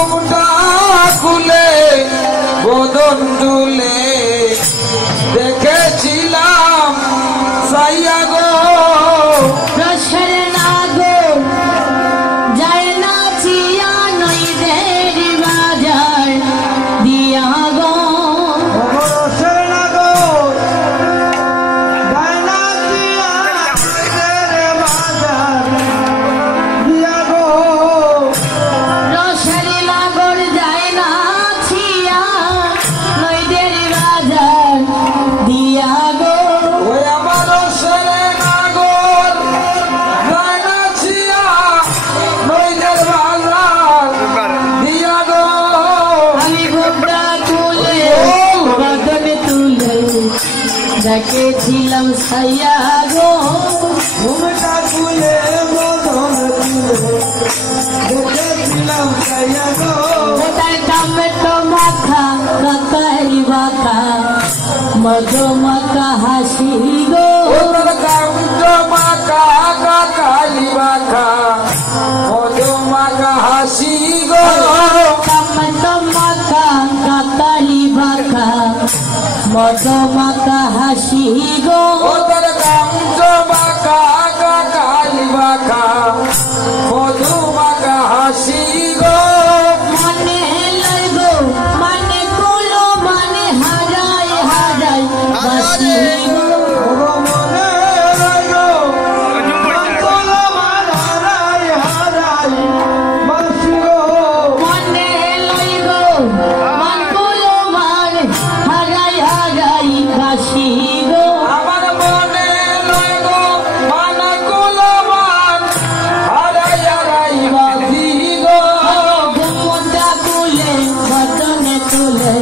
ঘুমটা খুলে বদন তুলে দেখেছিলাম সাইয়া গো রসের নাগো যায় না চিয়া নইদের বাজার দিয়া গো রসের নাগো যায় না চিয়া নইদের বাজার দিয়া গো রসের নাগর যায় না চিয়া নইদের বাজার দিয়া গো ওই আমার রসের নাগর যায় না চিয়া নইদের বাজার দিয়া গো আমি ঘুমটা তুলে বদনে তুলে দেখেছিলাম সাইয়া গো ঘুমটা খুলে বদন তুলে দেখেছিলাম সাইয়া গো কোথায় টমেটো মাখা কাকারি বাঁকা মধু মাখা হাসি গো ওদের কাঞ্চ মাকা কাকালি মাকা মধু মাকা হাসি গো টমেটো মাখা কাকারি বাঁকা মধু মাখা হাসি গো ওদের কাঞ্চ মাকা কাকালি মাকা মধু মাকা হাসি গো মনে লাগো মানে কুলো মানে হারাই হারাই বাসি গো মনে রইলো মঙ্গল মারাই হারাই বাসি গো মনে লাগো মান কুলো মানে হারাই হারাই বাসি গো আমার মনে রইলো মানা কুলমান হারাই হারাই বাসি গো ঘুমটা তুলে বদনে তুলে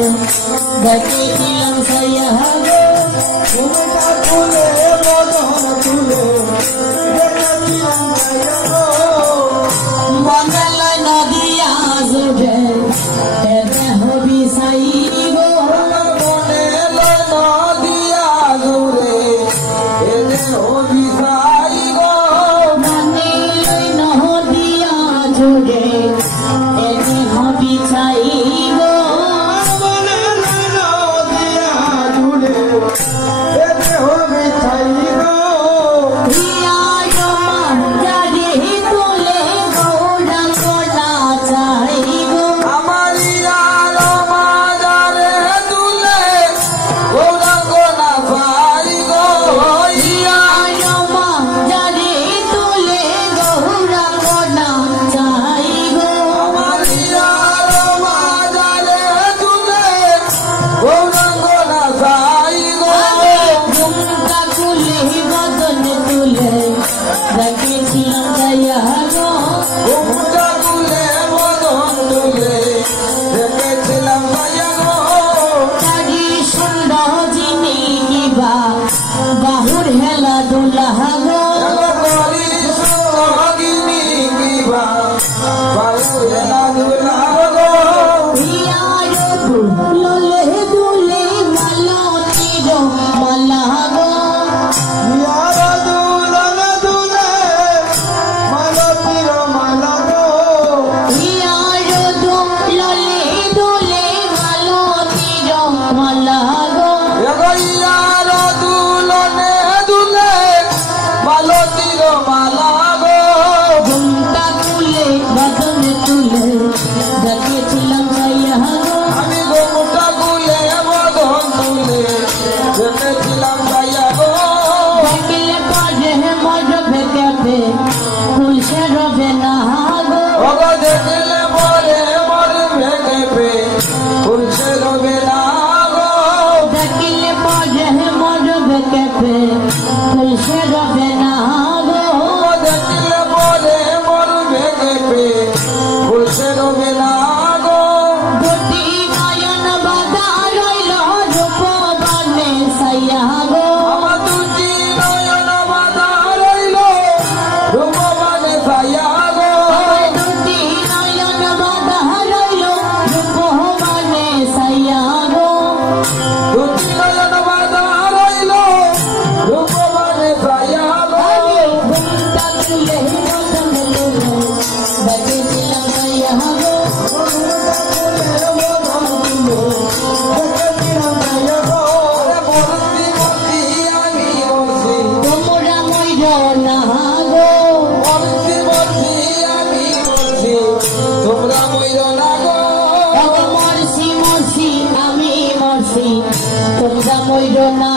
দেখেছিলাম সাইয়া গো ঘুমটা খুলে বদন তুলে দেখেছিলাম সাইয়া গো মঙ্গল নদিয়া জুড়ে এতে হবি সাই গো আমার মনে রইলো দিয়া জুড়ে এনে হবি সাই গো মনে নদিয়া জুড়ে এতে হবি সাই গো মনে রইলো দিয়া জুড়ে এনে হবি সাই গো হিয়া জমা জারি তুলে গৌড়া গোলা চাই গো আমার ইয়ার মাজারে তুলে গৌরাঙ্গ না পাই গো ইয়া জমা জারি তুলে গৌড়া গোলা চাই গো আমার ইয়ার মাজারে তুলে গৌরাঙ্গ না পাই গো ঘুমটা তুলে বদনে তুলে দেখেছিলাম যাইয়া গো ঘুমটা তুলে বদন তুলে দেখেছিলাম ভাইয়া গো চারি সুন্দর জিনি কিবা বাহুর হেলা দুলা গো করি সগিনী কিবা বায়ু হেলা দুলা গো হিয়ার ললে দুলে মালা তীর মালা গো ইয়ার দুলন দুলে মালতীর মালা গো হিয়ার ললে দুলে মালা তীর মালা গো এগো ইয়ার দুলনে দুলে মালতীর মালা গো ঘুমটা তুলে বদনে তুলে দেখেছিলাম যাইয়া গো আমি ঘুমটা খুলে বদন তুলে দেখেছিলাম ভাইয়া গো দেখলে পরে মরবে কেবে ফুলসে রবে না গো ওগো দেখলে পরে মরবে কেঁপে ফুলছে রবে না গো দেখলে পরে মরবে কেবে ফুলসে রবে না গো ওগো দেখলে পরে মরবে কেঁপে ফুলছে রবে না গো দুটি নয়ন বাধা রইল রূপ বনে সাইয়া গো আমার দুটি নয়ন বাঁধা রইল রূপবানে ছায়া গো দুটি নয়ন বাধা রইল রূপ বনে সাইয়া গো দুটি নয়ন বাঁধা রইল রূপবানে ছায়া গো আমি ঘুমটা তুলে বদনে তুলে দেখেছিলাম সাইয়া গো কইরো না